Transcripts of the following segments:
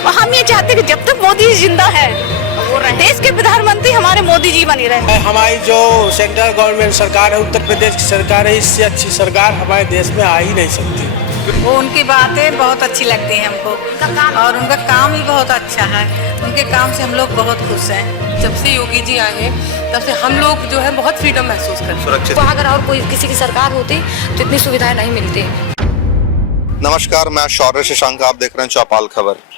और हम ये चाहते हैं कि जब तक मोदी जी जिंदा है देश के प्रधानमंत्री हमारे मोदी जी बने रहे। हमारी जो सेंट्रल गवर्नमेंट सरकार है, उत्तर प्रदेश की सरकार है, इससे अच्छी सरकार हमारे देश में आ ही नहीं सकती। वो उनकी बातें बहुत अच्छी लगती हैं हमको और उनका काम भी बहुत अच्छा है। उनके काम से हम लोग बहुत खुश हैं। जब से योगी जी आए हैं तब से हम लोग जो है बहुत फ्रीडम महसूस करते हैं। सुरक्षित अगर और कोई किसी की सरकार होती तो इतनी सुविधाएं नहीं मिलती। नमस्कार, मैं शौर्य शशांक, आप देख रहे हैं चौपाल खबर।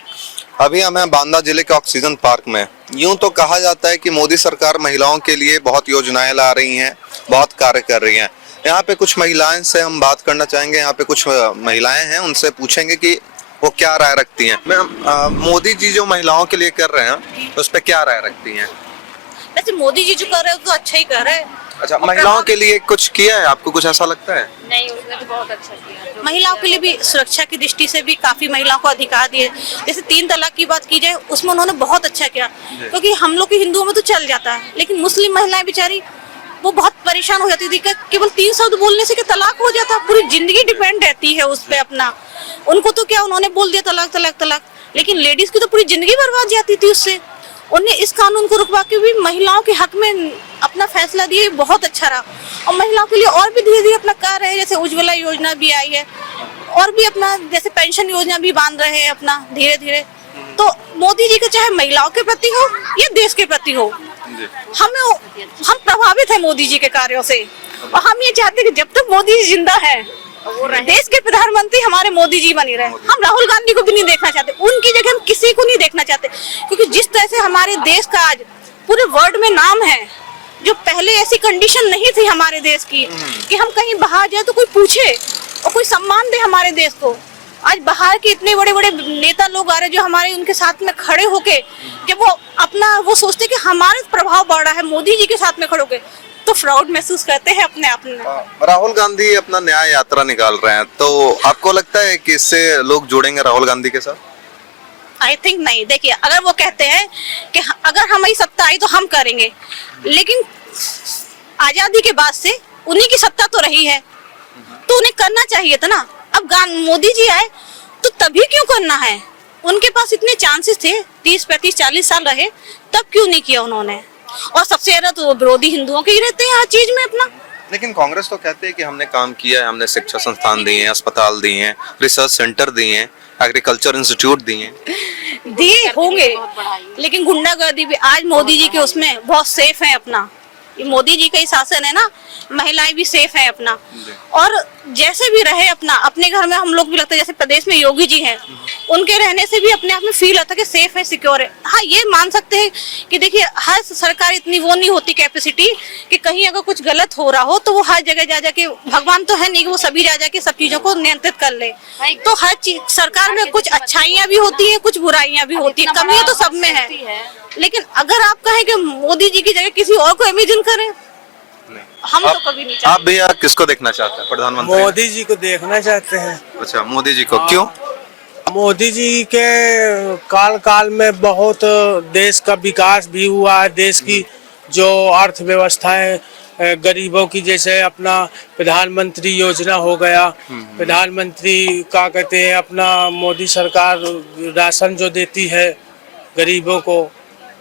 अभी हम हैं बांदा जिले के ऑक्सीजन पार्क में। यूं तो कहा जाता है कि मोदी सरकार महिलाओं के लिए बहुत योजनाएं ला रही हैं, बहुत कार्य कर रही हैं। यहाँ पे कुछ महिलाएं से हम बात करना चाहेंगे। यहाँ पे कुछ महिलाएं हैं, उनसे पूछेंगे कि वो क्या राय रखती हैं। मैम, मोदी जी जो महिलाओं के लिए कर रहे हैं उस पर क्या राय रखती हैं? वैसे मोदी जी जो कर रहे हैं तो अच्छा ही कर रहे हैं। अच्छा, महिलाओं के लिए कुछ किया है? आपको कुछ ऐसा लगता है? नहीं, उसने तो बहुत अच्छा किया। महिलाओं के लिए भी सुरक्षा की दृष्टि से भी काफी महिलाओं को अधिकार दिए। जैसे 3 तलाक की बात की जाए, उसमें उन्होंने बहुत अच्छा किया, क्योंकि हम लोग के हिंदुओं में तो चल जाता है, लेकिन मुस्लिम महिलाएं बेचारी वो बहुत परेशान हो जाती थी कि केवल 3 शब्द बोलने से कि तलाक हो जाता, पूरी जिंदगी डिपेंड रहती है उस पे अपना। उनको तो क्या, उन्होंने बोल दिया तलाक तलाक तलाक, लेकिन लेडीज की तो पूरी जिंदगी बर्बाद जाती थी उससे। उन्हें इस कानून को रुकवा के भी महिलाओं के हक में अपना फैसला दिए, बहुत अच्छा रहा। और महिलाओं के लिए और भी धीरे धीरे अपना कार्य है, जैसे उज्ज्वला योजना भी आई है और भी अपना जैसे पेंशन योजना भी बांध रहे हैं अपना धीरे धीरे। तो मोदी जी का चाहे महिलाओं के प्रति हो या देश के प्रति हो, हम प्रभावित है मोदी जी के कार्यों से। और हम ये चाहते हैं कि जब तक मोदी जी जिंदा है देश के प्रधानमंत्री हमारे मोदी जी बने रहे। हम राहुल गांधी को भी नहीं देखना चाहते, उनकी जगह हम किसी को नहीं देखना चाहते, क्योंकि जिस तरह से हमारे देश का आज पूरे वर्ल्ड में नाम है, जो पहले ऐसी कंडीशन नहीं थी हमारे देश की कि हम कहीं बाहर जाए तो कोई पूछे और कोई सम्मान दे हमारे देश को। आज बाहर के इतने बड़े बड़े नेता लोग आ रहे हैं जो हमारे उनके साथ में खड़े होके, जब वो अपना वो सोचते कि हमारा प्रभाव बढ़ रहा है मोदी जी के साथ में खड़े होके, तो प्राउड महसूस करते हैं अपने आप में। राहुल गांधी अपना न्याय यात्रा निकाल रहे हैं, तो आपको लगता है कि इससे लोग जुड़ेंगे राहुल गांधी के साथ? आई थिंक नहीं। देखिए, अगर वो कहते हैं कि अगर हमारी सत्ता आई तो हम करेंगे, लेकिन आजादी के बाद से उन्हीं की सत्ता तो रही है, तो उन्हें करना चाहिए था ना। अब मोदी जी आए तो तभी क्यों करना है? उनके पास इतने चांसेस थे, 30, 35, 40 साल रहे, तब क्यों नहीं किया उन्होंने? और सबसे ज्यादा तो विरोधी हिंदुओं के ही रहते हैं हर चीज में अपना। लेकिन कांग्रेस तो कहते हैं कि हमने काम किया है, हमने शिक्षा संस्थान दिए हैं, अस्पताल दिए हैं, रिसर्च सेंटर दिए हैं, एग्रीकल्चर इंस्टीट्यूट दिए होंगे, लेकिन गुंडागर्दी भी आज मोदी जी के उसमें बहुत सेफ है अपना। ये मोदी जी का ही शासन है ना, महिलाएं भी सेफ है अपना। और जैसे भी रहे अपना अपने घर में, हम लोग भी लगता है जैसे प्रदेश में योगी जी हैं, उनके रहने से भी अपने आप में फील होता है कि सेफ है, सिक्योर है। हाँ, ये मान सकते हैं कि देखिए हर सरकार इतनी वो नहीं होती कैपेसिटी कि कहीं अगर कुछ गलत हो रहा हो तो वो हर जगह जा जाके, भगवान तो है नहीं कि वो सभी जा जाके सब चीजों को नियंत्रित कर ले। तो हर चीज सरकार में कुछ अच्छाइयाँ भी होती है, कुछ बुराइयां भी होती है, कमियां तो सब में है। लेकिन अगर आप कहें कि मोदी जी की जगह किसी और को इमेजिन करें, हम तो कभी नहीं चाहते। आप भैया किसको देखना चाहते हैं प्रधानमंत्री? मोदी जी को देखना चाहते हैं। अच्छा, मोदी जी को क्यों? मोदी जी के काल में बहुत देश का विकास भी हुआ है। देश की जो अर्थव्यवस्था है, गरीबों की, जैसे अपना प्रधानमंत्री योजना हो गया, प्रधानमंत्री क्या कहते हैं, अपना मोदी सरकार राशन जो देती है गरीबों को,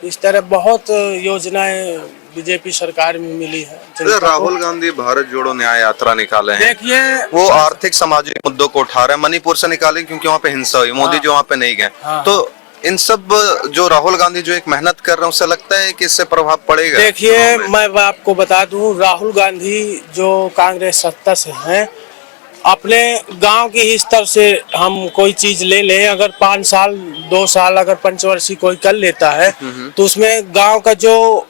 इस तरह बहुत योजनाएं बीजेपी सरकार में मिली है। राहुल गांधी भारत जोड़ो न्याय यात्रा निकाले हैं, देखिए वो आर्थिक सामाजिक मुद्दों को उठा रहे हैं। मणिपुर से निकाले क्योंकि वहाँ पे हिंसा हुई, मोदी जी वहाँ पे नहीं गए। तो इन सब जो राहुल गांधी जो एक मेहनत कर रहे हैं, उससे लगता है कि इससे प्रभाव पड़ेगा? देखिए, मैं आपको बता दूं, राहुल गांधी जो कांग्रेस सत्ता से हैं, अपने गांव के स्तर से हम कोई चीज ले लें, अगर 5 साल 2 साल अगर पंचवर्षीय कोई कर लेता है तो उसमें गांव का जो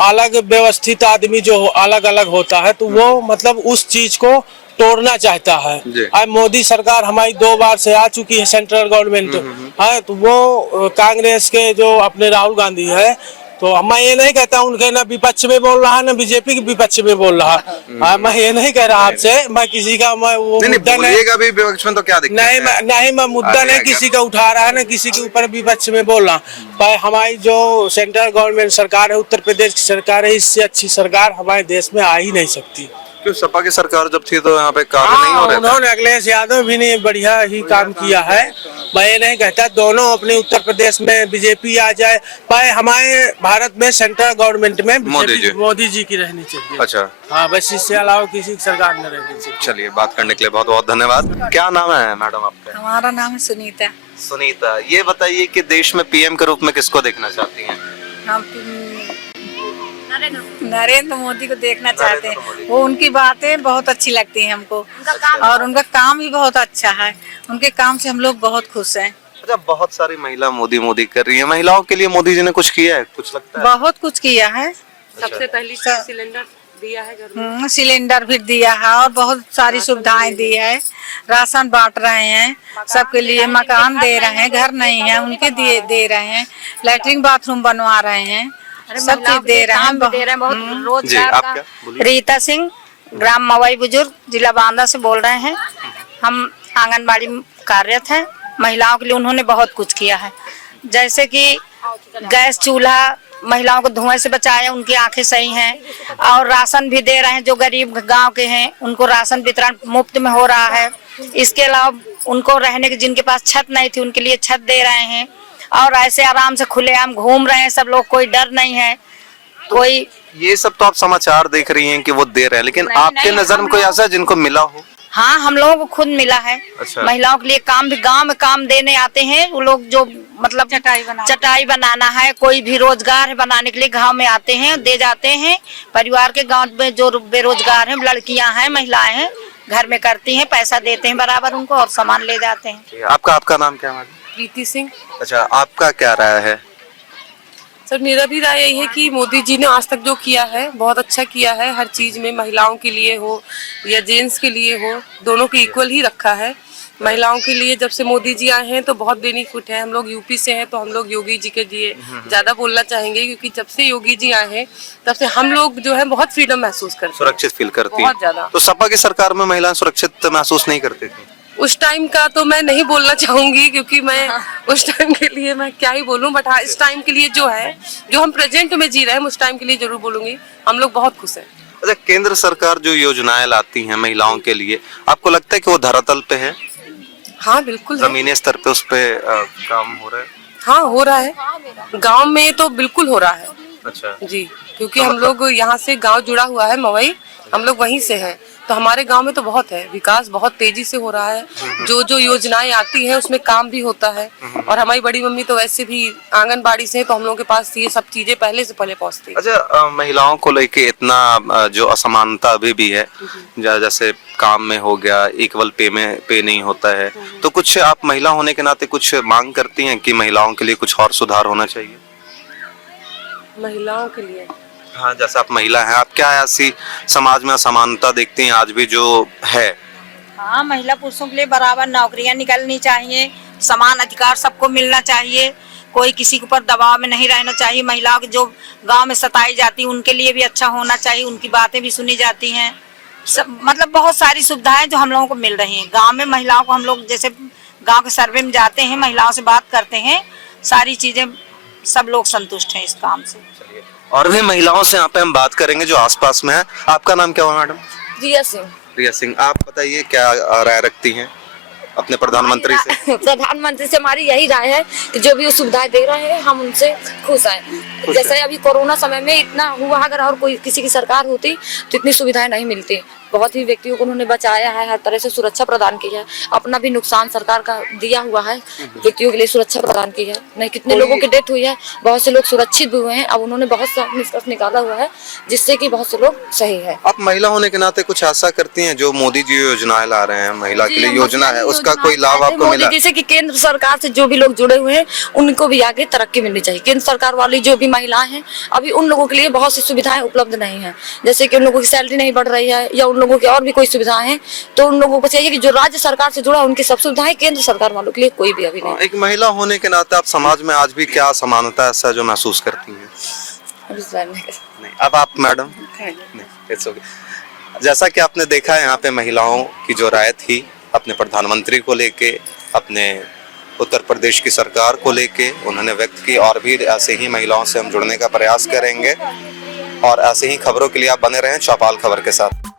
अलग व्यवस्थित आदमी जो अलग अलग होता है, तो वो मतलब उस चीज को तोड़ना चाहता है। अब मोदी सरकार हमारी 2 बार से आ चुकी है, सेंट्रल गवर्नमेंट है, तो वो कांग्रेस के जो अपने राहुल गांधी है, तो मैं ये नहीं कहता उनके ना विपक्ष में बोल रहा ना बीजेपी के विपक्ष में बोल रहा। मैं ये नहीं कह रहा आपसे, मैं किसी का मैं वो मुद्दा नहीं, भी विपक्ष में तो क्या दिक्कत नहीं है? नहीं, मैं मुद्दा नहीं किसी का उठा रहा है ना किसी के ऊपर विपक्ष में बोल रहा। पर हमारी जो सेंट्रल गवर्नमेंट सरकार है, उत्तर प्रदेश की सरकार है, इससे अच्छी सरकार हमारे देश में आ ही नहीं सकती। क्यों सपा की सरकार जब थी तो यहाँ पे कार्य नहीं हो रहे थे? उन्होंने अखिलेश यादव भी ने बढ़िया ही काम किया है। मैं ये नहीं कहता दोनों अपने उत्तर प्रदेश में बीजेपी आ जाए, पर हमारे भारत में सेंट्रल गवर्नमेंट में मोदी जी की रहनी चाहिए। अच्छा, हाँ, बस इससे अलावा किसी की सरकार न रहनी चाहिए। चलिए, बात करने के लिए बहुत बहुत धन्यवाद। क्या नाम है मैडम आपका? हमारा नाम है सुनीता। सुनीता, ये बताइए कि देश में पीएम के रूप में किसको देखना चाहती हैं? हम नरेंद्र मोदी को देखना चाहते हैं। वो उनकी बातें बहुत अच्छी लगती हैं हमको, और उनका काम भी बहुत अच्छा है। उनके काम से हम लोग बहुत खुश हैं। अच्छा, बहुत सारी महिला मोदी मोदी कर रही है, महिलाओं के लिए मोदी जी ने कुछ किया है? कुछ लगता है बहुत कुछ किया है। सबसे पहली चीज सिलेंडर दिया है घर में। सिलेंडर भी दिया है और बहुत सारी सुविधाएं दी है। राशन बांट रहे हैं सबके लिए, मकान दे रहे हैं, घर नहीं है उनके दे रहे हैं, लैट्रिन बाथरूम बनवा रहे हैं, सब चीज दे रहे हैं। बहुत रोजगार का। रीता सिंह, ग्राम मवाई बुजुर्ग, जिला बांदा से बोल रहे हैं। हम आंगनबाड़ी कार्यरत हैं। महिलाओं के लिए उन्होंने बहुत कुछ किया है, जैसे कि गैस चूल्हा, महिलाओं को धुएं से बचाया, उनकी आंखें सही हैं, और राशन भी दे रहे हैं। जो गरीब गांव के हैं उनको राशन वितरण मुफ्त में हो रहा है। इसके अलावा उनको रहने के, जिनके पास छत नहीं थी उनके लिए छत दे रहे हैं, और ऐसे आराम से खुलेआम घूम रहे हैं सब लोग, कोई डर नहीं है कोई। ये सब तो आप समाचार देख रही हैं कि वो दे रहे हैं, लेकिन आपके नजर में कोई ऐसा है जिनको मिला हो? हाँ, हम लोगों को खुद मिला है। अच्छा। महिलाओं के लिए काम भी गांव में काम देने आते हैं वो लोग, जो मतलब चटाई बनाना है, कोई भी रोजगार है बनाने के लिए गांव में आते हैं, दे जाते हैं। परिवार के गांव में जो बेरोजगार हैं, लड़कियां हैं, महिलाएं हैं, घर में करती हैं, पैसा देते हैं बराबर उनको और सामान ले जाते हैं। आपका नाम क्या है? प्रीति सिंह। अच्छा, आपका क्या राय है? सर, मेरा भी राय यही है कि मोदी जी ने आज तक जो किया है बहुत अच्छा किया है। हर चीज में महिलाओं के लिए हो या जेंट्स के लिए हो, दोनों को इक्वल ही रखा है। महिलाओं के लिए जब से मोदी जी आए हैं तो बहुत बेनिफिट है। हम लोग यूपी से हैं तो हम लोग योगी जी के लिए ज्यादा बोलना चाहेंगे, क्योंकि जब से योगी जी आए हैं तब से हम लोग जो है बहुत फ्रीडम महसूस करते हैं, सुरक्षित फील करती बहुत ज्यादा। तो सपा की सरकार में महिलाएं सुरक्षित महसूस नहीं करती थी? उस टाइम का तो मैं नहीं बोलना चाहूंगी, क्योंकि मैं उस टाइम के लिए मैं क्या ही बोलूं, बट हाँ, इस टाइम के लिए जो है, जो हम प्रेजेंट में जी रहे हैं, उस टाइम के लिए जरूर बोलूंगी। हम लोग बहुत खुश हैं। अच्छा, केंद्र सरकार जो योजनाएं लाती है महिलाओं के लिए, आपको लगता है कि वो धरातल पे है? हाँ, बिल्कुल है। जमीनी स्तर पे उस पे काम हो रहा है? हाँ, हो रहा है। गांव में तो बिल्कुल हो रहा है। अच्छा जी, क्योंकि हम लोग यहाँ से गांव जुड़ा हुआ है मवई, हम लोग वहीं से हैं, तो हमारे गांव में तो बहुत है, विकास बहुत तेजी से हो रहा है। जो जो योजनाएं आती हैं उसमें काम भी होता है। और हमारी बड़ी मम्मी तो वैसे भी आंगनबाड़ी से, तो हम लोगों के पास ये सब चीजें पहले से पहले पहुंचती। अच्छा, महिलाओं को लेके इतना जो असमानता अभी भी है, जैसे काम में हो गया, इक्वल पे नहीं होता है, तो कुछ आप महिला होने के नाते कुछ मांग करती हैं कि महिलाओं के लिए कुछ और सुधार होना चाहिए? महिलाओं के लिए, हाँ, जैसे आप महिला हैं, आप क्या ऐसी समाज में असमानता देखती हैं आज भी जो है? हाँ, महिला पुरुषों के लिए बराबर नौकरियां निकलनी चाहिए, समान अधिकार सबको मिलना चाहिए, कोई किसी के ऊपर दबाव में नहीं रहना चाहिए। महिलाओं की जो गांव में सताई जाती है उनके लिए भी अच्छा होना चाहिए, उनकी बातें भी सुनी जाती हैं। सब मतलब बहुत सारी सुविधाएं जो हम लोगों को मिल रही हैं गांव में। महिलाओं को हम लोग जैसे गांव के सर्वे में जाते हैं, महिलाओं से बात करते हैं, सारी चीजें सब लोग संतुष्ट हैं इस काम से। और भी महिलाओं से यहाँ पे हम बात करेंगे जो आसपास में है। आपका नाम क्या हुआ मैडम? रिया सिंह। रिया सिंह, आप बताइए क्या राय रखती हैं अपने प्रधानमंत्री से? प्रधानमंत्री से हमारी यही राय है कि जो भी सुविधाएं दे रहे हैं हम उनसे खुश हैं। जैसे अभी कोरोना समय में इतना हुआ, अगर और कोई किसी की सरकार होती तो इतनी सुविधाएं नहीं मिलती। बहुत ही व्यक्तियों को उन्होंने बचाया है, हर तरह से सुरक्षा प्रदान की है। अपना भी नुकसान सरकार का दिया हुआ है, व्यक्तियों के लिए सुरक्षा प्रदान की है। नहीं, कितने लोगों की डेथ हुई है, बहुत से लोग सुरक्षित भी हुए हैं। अब उन्होंने बहुत सा निष्कर्ष निकाला हुआ है जिससे कि बहुत से लोग सही है। आप महिला होने के नाते कुछ ऐसा करती हैं जो मोदी जी योजनाएं ला रहे हैं, महिला के लिए योजना है, उसका कोई लाभ आपको मिला? जैसे कि केंद्र सरकार से जो भी लोग जुड़े हुए हैं उनको भी आगे तरक्की मिलनी चाहिए। केंद्र सरकार वाली जो भी महिलाएं हैं, अभी उन लोगों के लिए बहुत सी सुविधाएं उपलब्ध नहीं है, जैसे कि उन लोगों की सैलरी नहीं बढ़ रही है या उन लोगों की और भी कोई सुविधाएं हैं, तो उन लोगों को चाहिए कि जो राज्य सरकार से जुड़ा उनकी सब सुविधाएं, केंद्र सरकार वालों के लिए कोई भी अभी नहीं। एक महिला होने के नाते आप समाज में आज भी क्या असमानता ऐसा जो महसूस करती हैं? नहीं। अब आप मैडम? नहीं, इट्स ओके। जैसा कि आपने देखा यहाँ पे महिलाओं की जो राय थी अपने प्रधानमंत्री को लेके, अपने उत्तर प्रदेश की सरकार को लेके उन्होंने व्यक्त की, और भी ऐसे ही महिलाओं से हम जुड़ने का प्रयास करेंगे। और ऐसे ही खबरों के लिए आप बने रहें चौपाल खबर के साथ।